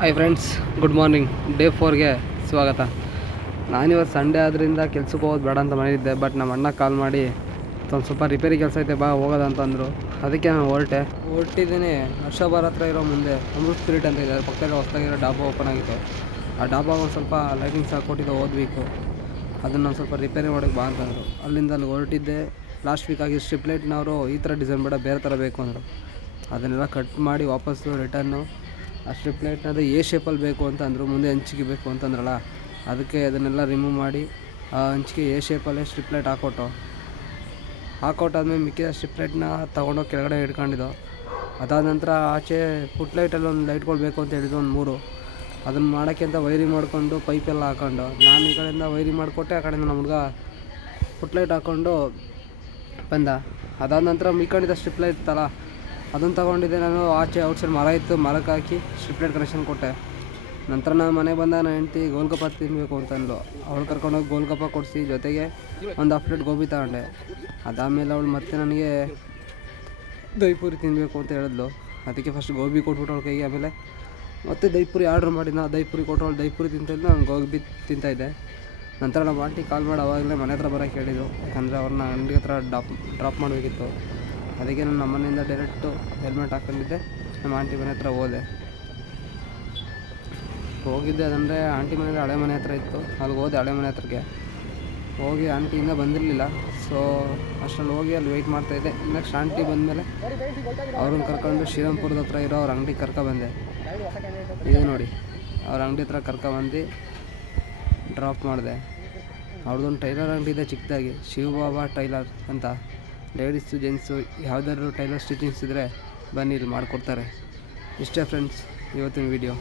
Hi friends, good morning. Day 4ಗೆ ಸ್ವಾಗತ. ನಾನಿವತ್ತು ಸಂಡೇ ಆದ್ದರಿಂದ ಕೆಲ್ಸಕ್ಕೆ ಹೋಗೋದು ಬೇಡ ಅಂತ ಮನೆಯಿದ್ದೆ. ಬಟ್ ನಮ್ಮ ಅಣ್ಣ ಕಾಲ್ ಮಾಡಿ ಒಂದು ಸ್ವಲ್ಪ ರಿಪೇರಿ ಕೆಲಸ ಐತೆ ಬಾ ಹೋಗೋದಂತಂದರು. ಅದಕ್ಕೆ ನಾನು ಹೊರಟಿದ್ದೀನಿ. ಹರ್ಷಭಾರ್ ಹತ್ರ ಇರೋ ಮುಂದೆ ಅಮೃತ್ ಸ್ಪಿರಿಟ್ ಅಂತ ಇದೆ, ಪಕ್ಕದಲ್ಲಿ ಹೊಸದಾಗಿರೋ ಡಾಬಾ ಓಪನ್ ಆಗಿತ್ತು. ಆ ಡಾಬಾಗೆ ಒಂದು ಸ್ವಲ್ಪ ಲೈಟಿಂಗ್ಸ್ ಹಾಕ್ಕೊಟ್ಟಿದ್ದು ವೀಕು. ಅದನ್ನು ಒಂದು ಸ್ವಲ್ಪ ರಿಪೇರಿ ಮಾಡೋಕ್ಕೆ ಬಾ ಅಂತಂದರು. ಅಲ್ಲಿ ಹೊರಟಿದ್ದೆ. ಲಾಸ್ಟ್ ವೀಕ್ ಆಗಿ ಸ್ಟ್ರಿಪ್ ಲೈಟ್ನವರು ಈ ಥರ ಡಿಸೈನ್ ಬೇಡ, ಬೇರೆ ಥರ ಬೇಕು ಅಂದರು. ಅದನ್ನೆಲ್ಲ ಕಟ್ ಮಾಡಿ ವಾಪಸ್ಸು ರಿಟರ್ನು ಆ ಸ್ಟ್ರಿಪ್ ಲೈಟ್ನದು ಎ ಶೇಪಲ್ಲಿ ಬೇಕು ಅಂತ ಅಂದರು. ಮುಂದೆ ಹಂಚಿಗೆ ಬೇಕು ಅಂತಂದ್ರಲ್ಲ, ಅದಕ್ಕೆ ಅದನ್ನೆಲ್ಲ ರಿಮೂವ್ ಮಾಡಿ ಆ ಹಂಚಿಗೆ ಎ ಶೇಪಲ್ಲೇ ಸ್ಟ್ರಿಪ್ ಲೈಟ್ ಹಾಕೊಟ್ಟಾದ್ಮೇಲೆ ಮಿಕ್ಕಿದ ಸ್ಟ್ರಿಪ್ ಲೈಟ್ನ ತೊಗೊಂಡೋಗಿ ಕೆಳಗಡೆ ಇಟ್ಕೊಂಡಿದ್ದು. ಅದಾದ ನಂತರ ಆಚೆ ಫುಟ್ ಲೈಟಲ್ಲಿ ಒಂದು ಲೈಟ್ಗಳು ಬೇಕು ಅಂತ ಹೇಳಿದ್ದು, ಒಂದು 3. ಅದನ್ನು ಮಾಡೋಕ್ಕೆ ಅಂತ ವೈರಿಂಗ್ ಮಾಡಿಕೊಂಡು ಪೈಪೆಲ್ಲ ಹಾಕ್ಕೊಂಡು ನಾನು ಈ ಕಡೆಯಿಂದ ವೈರಿಂಗ್ ಮಾಡಿಕೊಟ್ಟೆ, ಆ ಕಡೆಯಿಂದ ನಮ್ಮ ಹುಡುಗ ಫುಟ್ ಲೈಟ್ ಹಾಕ್ಕೊಂಡು ಬಂದ. ಅದಾದ ನಂತರ ಮಿಕ್ಕೊಂಡಿದ್ದ ಸ್ಟ್ರಿಪ್ ಲೈಟ್ ಇತ್ತಲ್ಲ, ಅದನ್ನು ತೊಗೊಂಡಿದ್ದೆ ನಾನು. ಆಚೆ ಔಟ್ಸೈಡ್ ಮರ ಇತ್ತು, ಮರಕ್ಕೆ ಹಾಕಿ ಸ್ಟ್ರಿಪ್ ಲೈಟ್ ಕನೆಕ್ಷನ್ ಕೊಟ್ಟೆ. ನಂತರ ನಾನು ಮನೆಗೆ ಬಂದಾಗ ನನ್ನ ಹೆಂಡ್ತಿ ಗೋಲ್ಗಪ್ಪ ತಿನ್ನಬೇಕು ಅಂತಂದ್ಲು. ಅವಳು ಕರ್ಕೊಂಡೋಗಿ ಗೋಲ್ಗಪ್ಪ ಕೊಡಿಸಿ ಜೊತೆಗೆ ಒಂದು 1/2 ಪ್ಲೇಟ್ ಗೋಬಿ ತಗೊಂಡೆ. ಅದಾದಮೇಲೆ ಅವಳು ಮತ್ತೆ ನನಗೆ ದಹಿಪುರಿ ತಿನ್ನಬೇಕು ಅಂತ ಹೇಳಿದ್ಲು. ಅದಕ್ಕೆ ಫಸ್ಟ್ ಗೋಬಿ ಕೊಟ್ಬಿಟ್ಟು ಅವಳ ಕೈಗೆ, ಆಮೇಲೆ ಮತ್ತೆ ದಹಿಪುರಿ ಆರ್ಡ್ರ್ ಮಾಡಿದ್ನ. ದಹಿಪುರಿ ಕೊಟ್ಟು ಅವಳು ದಹಿಪುರಿ ತಿಂತಾಯಿದ್ದು, ನಾನು ಗೋಬಿ ತಿಂತಾಯಿದ್ದೆ. ನಂತರ ನಮ್ಮ ಆಂಟಿ ಕಾಲ್ ಮಾಡಿ ಅವಾಗಲೇ ಮನೆ ಹತ್ರ ಬರೋಕ್ಕೆ ಹೇಳಿದ್ದು, ಯಾಕಂದರೆ ಅವ್ರನ್ನ ಅಂಗಡಿ ಹತ್ರ ಡ್ರಾಪ್ ಮಾಡಬೇಕಿತ್ತು. ಅದಕ್ಕೆ ನಾನು ನಮ್ಮ ಮನೆಯಿಂದ ಡೈರೆಕ್ಟು ಹೆಲ್ಮೆಟ್ ಹಾಕ್ಕೊಂಡಿದ್ದೆ, ನಮ್ಮ ಆಂಟಿ ಮನೆ ಹತ್ರ ಹೋಗಿದ್ದೆ. ಅದಂದರೆ ಆಂಟಿ ಮನೆ ಹಳೆ ಮನೆ ಹತ್ರ ಇತ್ತು, ಅಲ್ಲಿಗೆ ಹೋದೆ. ಹಳೆ ಮನೆ ಹತ್ರಕ್ಕೆ ಹೋಗಿ ಆಂಟಿಯಿಂದ ಬಂದಿರಲಿಲ್ಲ. ಸೊ ಅಷ್ಟರಲ್ಲಿ ಹೋಗಿ ಅಲ್ಲಿ ವೆಯ್ಟ್ ಮಾಡ್ತಾಯಿದ್ದೆ. ನೆಕ್ಸ್ಟ್ ಆಂಟಿ ಬಂದಮೇಲೆ ಅವ್ರನ್ನ ಕರ್ಕೊಂಡು ಶ್ರೀರಾಮ್ಪುರದ ಹತ್ರ ಇರೋ ಅವ್ರ ಅಂಗಡಿಗೆ ಕರ್ಕೊಬಂದೆ. ಇದೆ ನೋಡಿ, ಅವ್ರ ಅಂಗಡಿ ಹತ್ರ ಕರ್ಕೊಬಂದು ಡ್ರಾಪ್ ಮಾಡಿದೆ. ಅವ್ರದ್ದೊಂದು ಟೈಲರ್ ಅಂಗಡಿ ಇದೆ ಚಿಕ್ಕದಾಗಿ, ಶಿವಬಾಬಾ ಟೈಲರ್ ಅಂತ. ಲೇಡೀಸು ಜೆಂಟ್ಸು ಯಾವುದಾದ್ರು ಟೈಲರ್ ಸ್ಟಿಚಿಂಗ್ಸ್ ಇದ್ದರೆ ಬನ್ನಿ, ಇಲ್ಲಿ ಮಾಡಿಕೊಡ್ತಾರೆ. ಇಷ್ಟೇ ಫ್ರೆಂಡ್ಸ್ ಇವತ್ತಿನ ವಿಡಿಯೋ.